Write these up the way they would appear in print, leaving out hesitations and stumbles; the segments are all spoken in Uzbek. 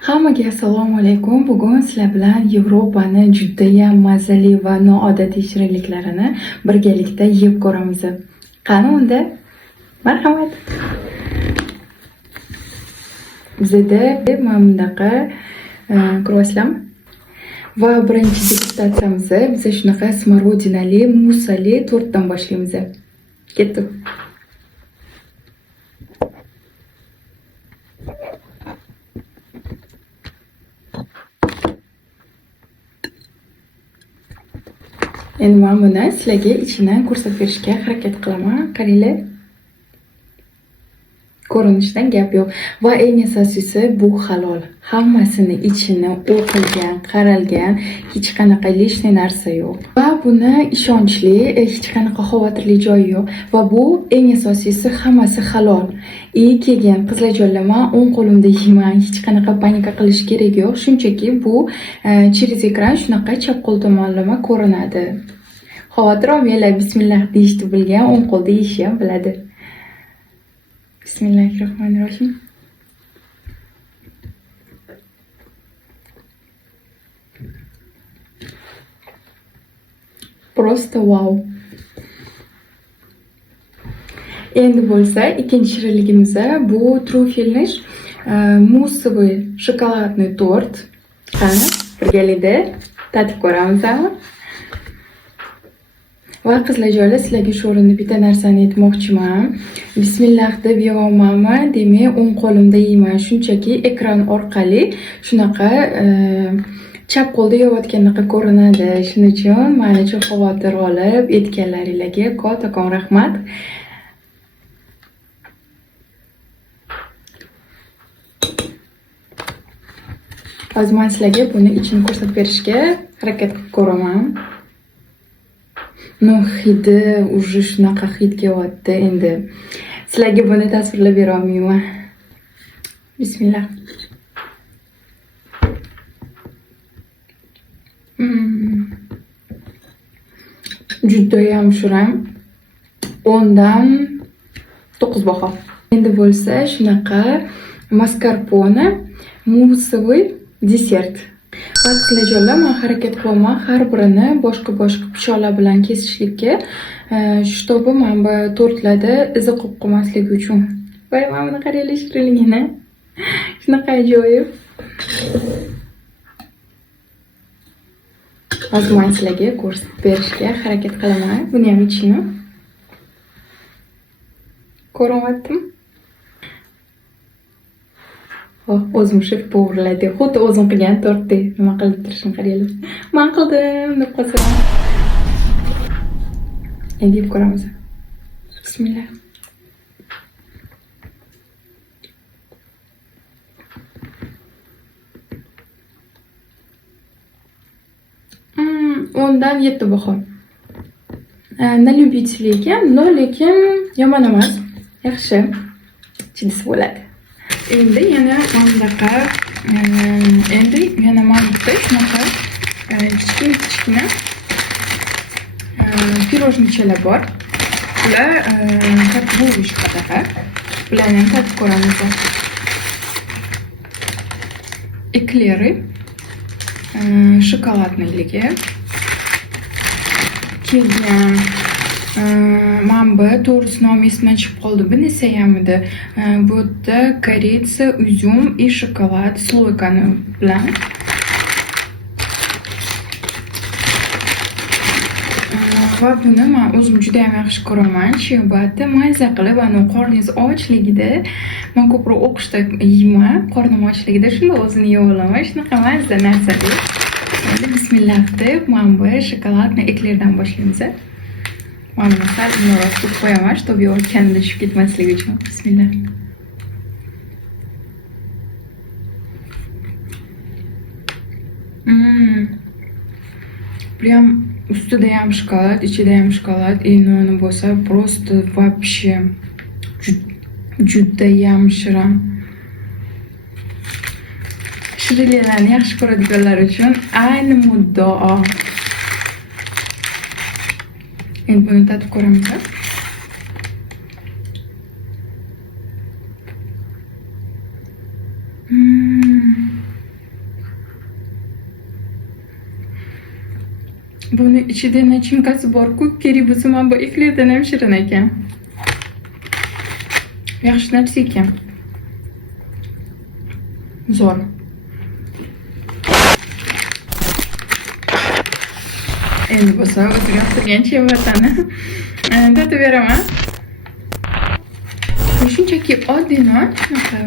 Hammaga assalomu alaykum. Bugun sizlar bilan Yevropani judayam mazali va noodatiy shirinliklarini birgalikda yeb ko'ramiz. Qani unda? Marhamat. Bizda mana bunaqa kroslam va birinchi degustatsiyamiz biz shunaqa smorodinali, musali tortdan boshlaymiz. Ketdik. Endi men buni sizlarga ichidan ko'rsatib berishga harakat qilaman. Qaranglar. Ko'rinishdan gap yo'q. Va eng asosiysi bu halol. Hammasini ichini o'qilgan, qaralgan, hech qanaqa lishniy narsa yo'q. Va buni ishonchli, hech qanaqa xavotirli joyi yo'q. Va bu eng asosiysi hammasi halol. Keyin qizlarjonlar, men o'ng qo'limda yeyman, hech qanaqa panika qilish kerak yo'q. Shunchaki bu через ekran shunaqa chap qo'l tomonlama ko'rinadi. Xavotir olmanglar, bismillah deyishni bilgan, o'ng qo'lda yeyishni ham biladi. Bismillahirrohmanirrohim. Просто wow. Endi bo'lsa ikkinchi shirinligimiz bu trufelli musli shokoladli tort. Qani, birgalikda tatib ko'ramizmi? Va qizlarjonlar, sizlarga shu o'rinda bitta narsani aytmoqchiman. Bismillah deb yeyolmayman, demak o'ng qo'limda yeyman. Shunchaki ekran orqali shunaqa chap qo'lda yeyotgandaqa ko'rinadi. Shuning uchun men uchun xavotir olib aytganlaringizga kattakon rahmat. Hozir men sizlarga buni ichini ko'rsatib berishga harakat qilib ko'raman. No, hidi уже shunaqa hid kelyapti endi. Sizlarga buni tasvirlab bera olmayman. Bismillah. Judayam shirin. 10 dan 9 baho. Endi bo'lsa shunaqa mascarpone musli desert. Va qizlarjonlar, men harakat qilaman har birini boshqa pichoqlar bilan kesishlikka, чтобы men bu tortlarda izi qolib qolmasligi uchun. Voy, mana buni qaranglar shirinligini. Shunaqa ajoyib. Hozir men sizlarga ko'rsatib berishga harakat qilaman. Buni ham ichini. Ko'ryaptimi? O'zim shef to'g'riladi. Xuddi o'zim qilgan tortdek. Nima qilib turishini qaranglar. Men qildim deb qo'ysaman. Endi yeb ko'ramiz. Bismillah. Ondan 7 baho. Na любителей ekan, no lekin yomon emas. Yaxshi. Chidisi bo'ladi. Endi yana bunaqa mana bitta shunaqa kichkina pirojnichalar bor. Ular tartib qadaqa. Ularni ham tatib ko'ramiz. Ekleri shokoladniligi. Keyin men bu to'g'risi nomi esimdan chiqib qoldi. Bu nesayamidi? Bu yerda koritsa, uzum и shokolad sloykani bilan. Va buni men o'zim juda ham yaxshi ko'raman. Chiyobati mazza qilib, ana qorningiz ochligida, men ko'proq o'qishda yeyman. Qornim ochligida shunda o'zini yeb olaman. Shunaqa mazza narsadir. Endi bismillah deb men bu shokoladni eklerdan boshlaymiz. Mana sal noros qilib qo'yaman, чтобы yeyotganda tushib ketmasligi uchun. Bismillah. Прям ustida ham shokolad, ichida ham shokolad, noni bo'lsa просто вообще judayam shirin. Shirinliklarni yaxshi ko'radiganlar uchun ayni muddao. Endi buni tatib ko'ramiz. Buni ichida nachimkasi bor-ku, kerak bo'lsa mana bu eklerdan ham shirin ekan. Yaxshi narsa ekan. Zo'r. Endi bo'lsa o'ziga yoqtirgan chevatani tatib beraman. Bu shunchaki oddiy non, shunaqa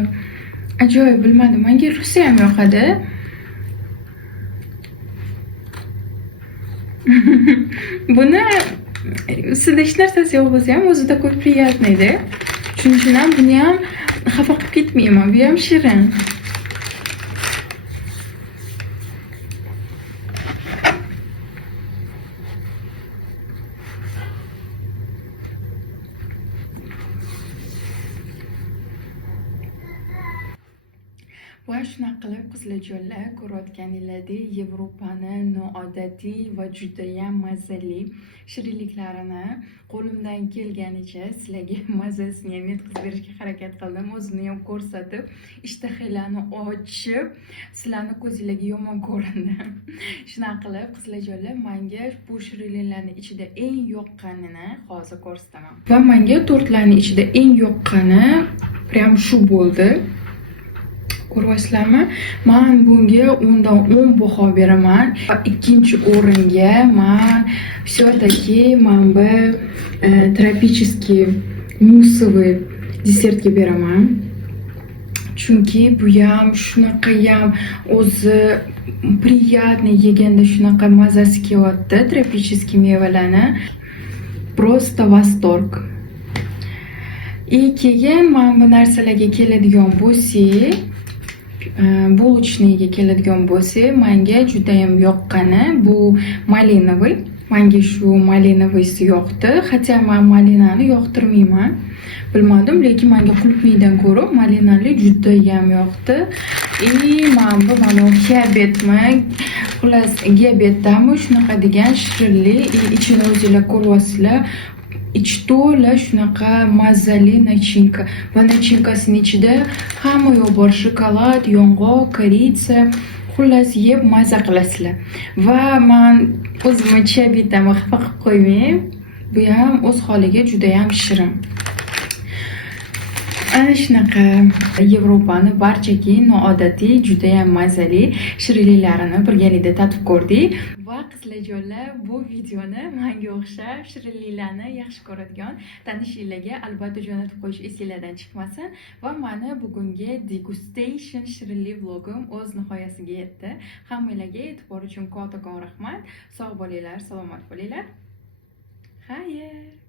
ajoyib, bilmadim, menga rosa ham yoqadi. Buni ustida hech narsasi yo'q bo'lsa ham o'zida ko'p приятныйda. Shuning uchun ham buni ham xafa qilib ketmayman. Bu ham shirin. Va shunaqa qilib qizlarjonlar, ko'rayotganingizdek Yevropani noodatiy va juda ham mazali shirinliklarini qo'limdan kelganicha sizlarga mazasini ham yetkazib berishga harakat qildim. O'zini ham ko'rsatib, ishtahalarni ochib, sizlarning ko'zingizga yomon ko'rindi. Shunaqa qilib qizlarjonlar, menga bu shirinliklarning ichida eng yoqqanini hozir ko'rsataman. Va menga tortlarning ichida eng yoqqani prям shu bo'ldi. Ko'ryapsizlarmi? Men bunga 10 dan 10 baho beraman. Ikkinchi o'ringa men все-таки bu tropический мусовый desertga beraman. Chunki bu ham shunaqa ham o'zi приятный, yeganda shunaqa mazasi kelyapti tropический mevalarni. Просто восторг. Keyin men bu narsalarga keladigan bo'lsak, булочныйga keladigan bo'lsak, menga juda ham yoqqani bu malinovoy. Menga shu malinovoysi yoqdi. Hatto men malinani yoqtirmayman. Bilmadim, lekin menga qulupniydan ko'ra malinali juda ham yoqdi. Men bu mana diabetmi, xullas diabetdami shunaqa degan shirinlik, ichini o'zingizlar ko'ryapsizlar. İçi to'la shunaqa mazali nachinka va nachinkasining ichida hamma yoq bor: shokolad, yong'oq, koritsa. Xullas yeb maza qilasizlar. Va men o'zimni chabitamni xafa qilib qo'ymay, bu ham o'z holiga juda ham shirin. Ana shunaqa Yevropani barchaga noodatiy, juda ham mazali shirinliklarini birgalikda tatib ko'rdik. Va qizlarjonlar, bu videoni menga o'xshab shirinliklarni yaxshi ko'radigan tanishinglarga albatta jo'natib qo'yish esinglardan chiqmasin. Va meni bugungi degustation shirinlik vlogim o'z nihoyasiga yetdi. Hammanglarga e'tibor uchun kattakon rahmat. Sog' bo'linglar, salomat bo'linglar. Xayr.